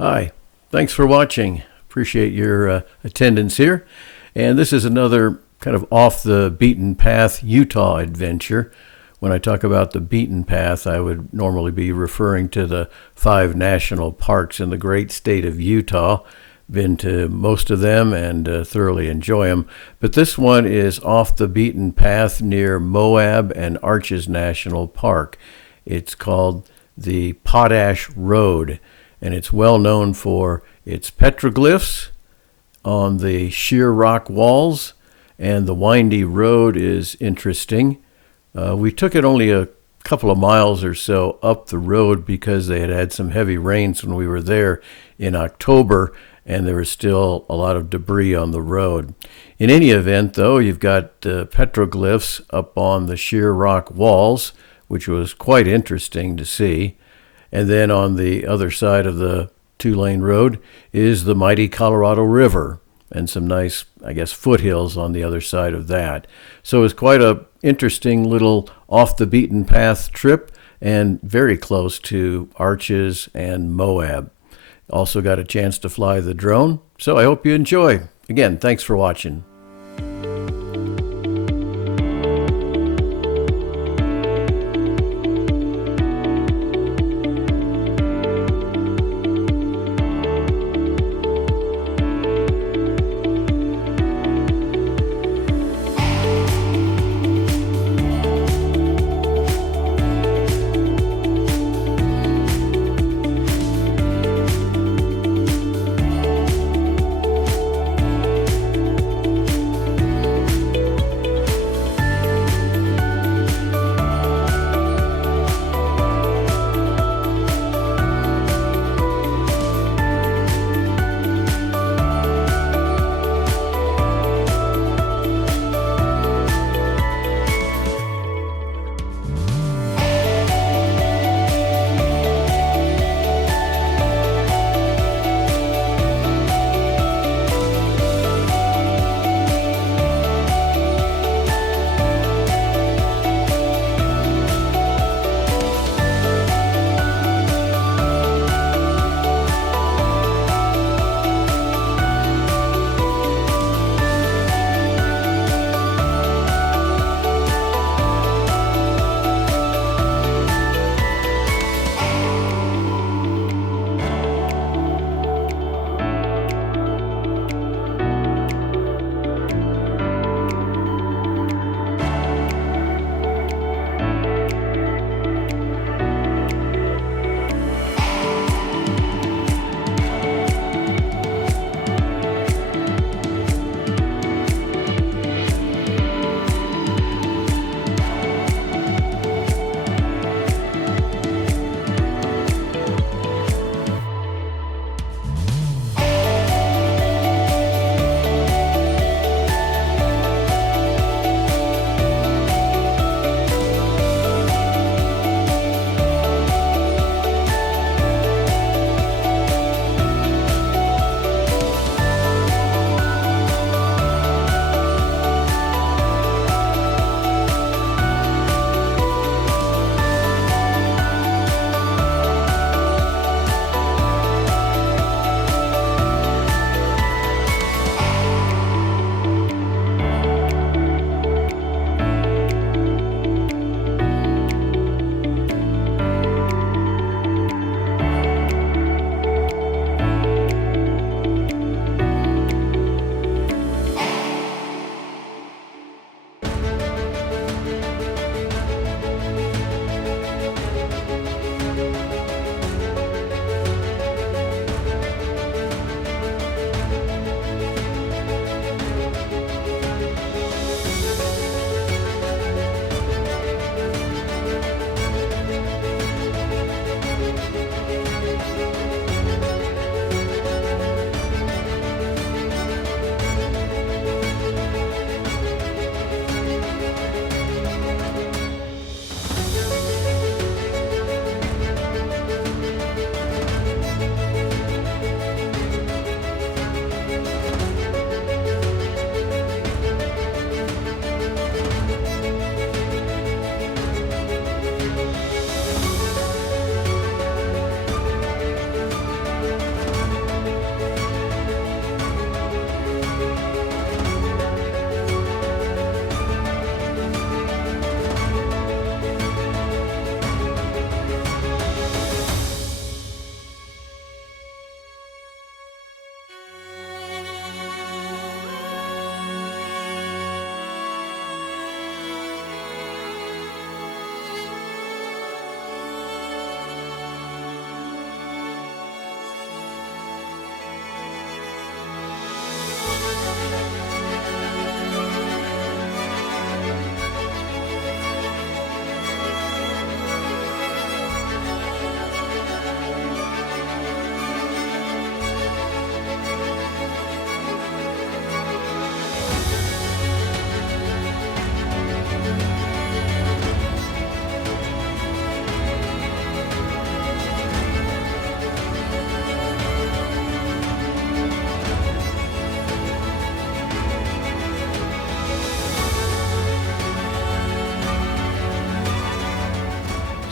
Hi, thanks for watching. Appreciate your attendance here. And this is another kind of off the beaten path Utah adventure. When I talk about the beaten path, I would normally be referring to the 5 national parks in the great state of Utah. Been to most of them and thoroughly enjoy them. But this one is off the beaten path near Moab and Arches National Park. It's called the Potash Road, and it's well known for its petroglyphs on the sheer rock walls, and the windy road is interesting. We took it only a couple of miles or so up the road because they had some heavy rains when we were there in October, and there was still a lot of debris on the road. In any event, though, you've got petroglyphs up on the sheer rock walls, which was quite interesting to see. And then on the other side of the 2-lane road is the mighty Colorado River and some nice, foothills on the other side of that. So it's quite a interesting little off-the-beaten-path trip and very close to Arches and Moab. Also got a chance to fly the drone, so I hope you enjoy. Again, thanks for watching.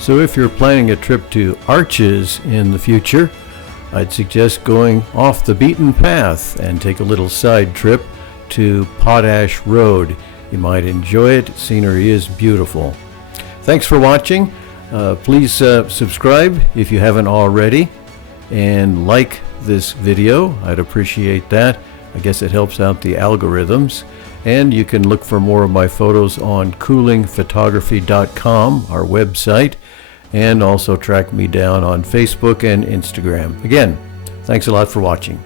So if you're planning a trip to Arches in the future, I'd suggest going off the beaten path and take a little side trip to Potash Road. You might enjoy it. Scenery is beautiful. Thanks for watching. Please subscribe if you haven't already, and like this video. I'd appreciate that. I guess it helps out the algorithms. And you can look for more of my photos on coolingphotography.com, our website, and also track me down on Facebook and Instagram. Again, thanks a lot for watching.